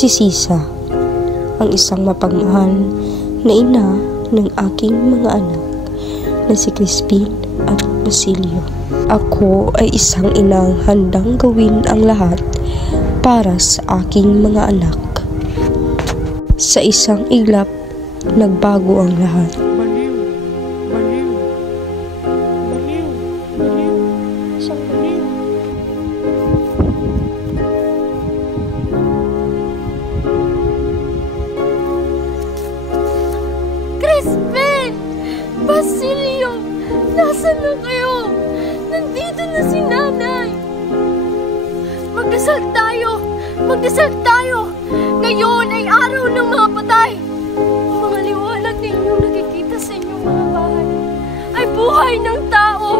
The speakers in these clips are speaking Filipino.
si Sisa, ang isang mapagmahal na ina ng aking mga anak na si Crispin at Basilio. Ako ay isang inang handang gawin ang lahat para sa aking mga anak. Sa isang iglap, nagbago ang lahat. Baliw, baliw, baliw, baliw, isang baliw. Crispin! Basilio! Nasaan na kayo? Nandito na si nanay! Magdasal tayo! Magdasal tayo! Ngayon ay araw ng mga patay! Ang mga liwanag na inyong nakikita sa inyong mga bahay ay buhay ng tao!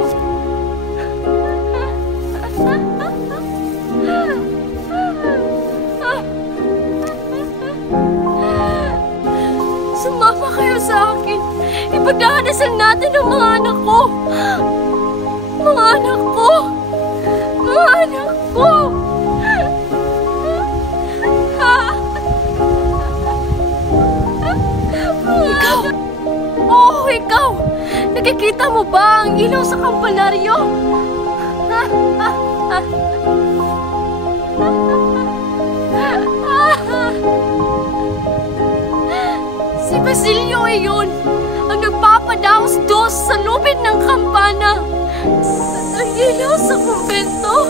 Sumama kayo sa akin! Ipagdadasal natin ang mga anak ko! Mga anak ko! Mga anak ko! Ikaw! Oo, ikaw! Nakikita mo ba ang ilaw sa kampanaryo? Si Basilio ay yun, ang nagpapadaos-dos sa lubid ng kampana. At ang ilaw sa kumbento.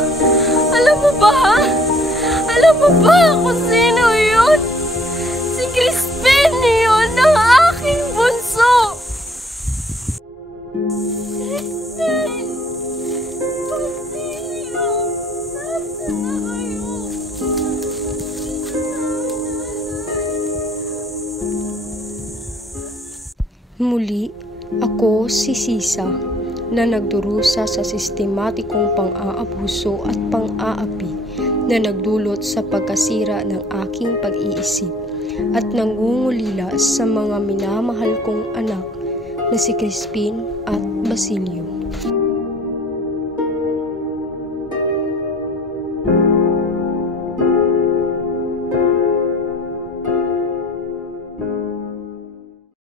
Alam mo ba, ha? Alam mo ba kung sino yun? Si Crispin yun, ang aking bunso. Crispin! Basilio! Nasaan na kayo? Muli, ako si Sisa na nagdurusa sa sistematikong pang-aabuso at pang-aapi na nagdulot sa pagkasira ng aking pag-iisip at nangungulila sa mga minamahal kong anak na si Crispin at Basilio.